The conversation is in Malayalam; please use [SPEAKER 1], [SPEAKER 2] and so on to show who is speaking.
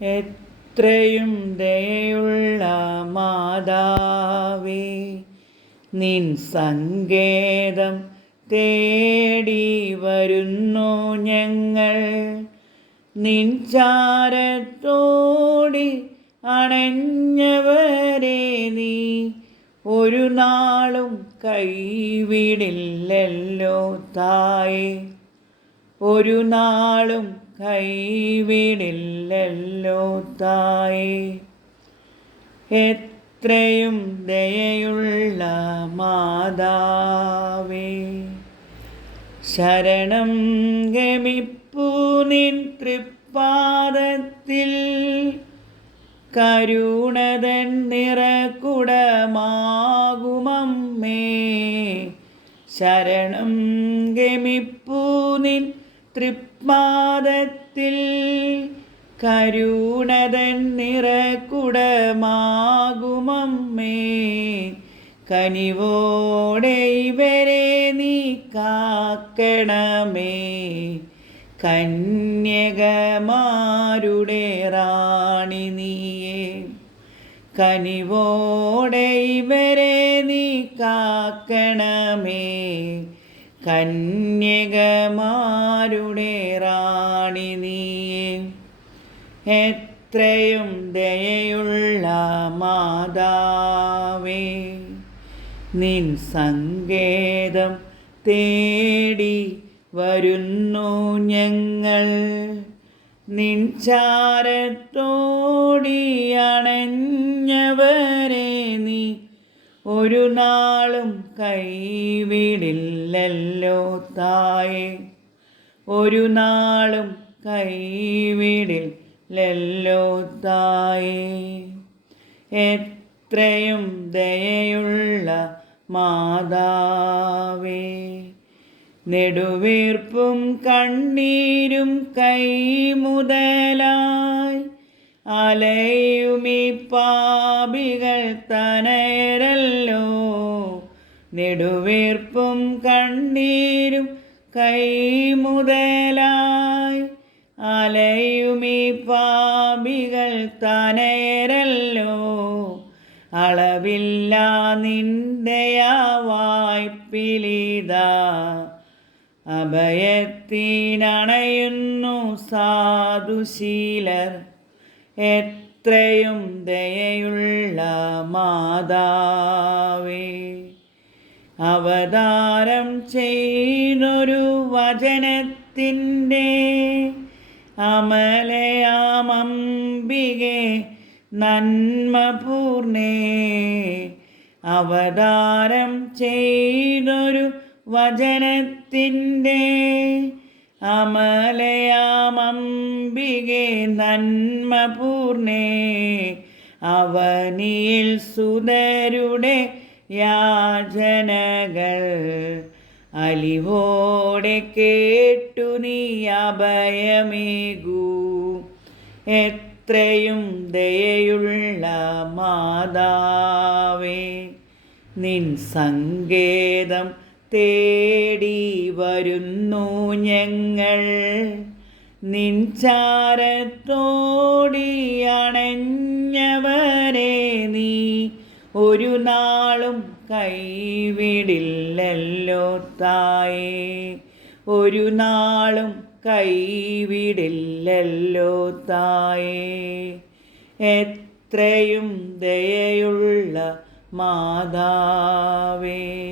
[SPEAKER 1] എത്രയും ദയുള്ള മാതാവേ നിൻ സങ്കേതം തേടി വരുന്നു ഞങ്ങൾ. നിൻ ചാരത്തോടി അണഞ്ഞവരെ നീ ഒരു നാളും കൈവിടില്ലല്ലോ തായേ. ഒരു നാളും കൈവിടില്ലല്ലോ തായേ. എത്രയും ദയയുള്ള മാതാവേ ശരണം ഗമിപ്പൂ നിൻ തൃപ്പാദത്തിൽ. കരുണതൻ നിറകുടമാകുമമ്മേ ശരണം ഗമിപ്പൂ നിൻ തൃപ്പാദത്തിൽ കരുണതൻ നിറക്കുടമാകുമമ്മേ കനിവോടെ ഇവരെ നീ കാക്കണമേ. കന്യകമാരുടെ റാണി നീയേ. കനിവോടെ ഇവരെ നീ കാക്കണമേ. കന്യകമാരുടെ റാണി നീ. എത്രയും ദയയുള്ള മാതാവേ നിൻ സങ്കേതം തേടി വരുന്നു ഞങ്ങൾ. നിൻ ചാരത്തോടിയണഞ്ഞവരെ നീ ഒരു നാളും കൈവിടില്ലല്ലോ തായേ. ഒരു നാളും കൈവിടില്ലല്ലോ തായേ. എത്രയും ദയയുള്ള മാതാവേ നെടുവീർപ്പും കണ്ണീരും കൈമുതലായി അലയുമി പാപികൾ തനയരല്ലോ. നെടുവീർപ്പും കണ്ണീരും കൈമുതലായി. അലയുമി പാപികൾ തനയരല്ലോ. അളവില്ല നിന്ദയാ വായ്പിലിതാ. അഭയത്തിനണയുന്നു സാധുശീലർ. എത്രയും ദയയുള്ള മാതാവേ അവതാരം ചെയ്യുന്നൊരു വചനത്തിന്റെ അമലയാമംബികെ നന്മ പൂർണേ അവതാരം ചെയ്തൊരു വചനത്തിന്റെ അമലയാമംബികെ നന്മപൂർണേ അവനിയിൽ സുതരുടെ യാചനകൾ. അലിവോടെ കേട്ടു നീ അഭയമേകൂ. എത്രയും ദയയുള്ള മാതാവേ നിൻ സങ്കേതം തേടി വരുന്നു ഞങ്ങൾ. ചാരത്തോടി നീ ഒരു നാളും കൈവിടില്ലല്ലോ തായേ. ഒരു നാളും കൈവിടില്ലല്ലോ തായേ. എത്രയും ദയയുള്ള മാതാവേ.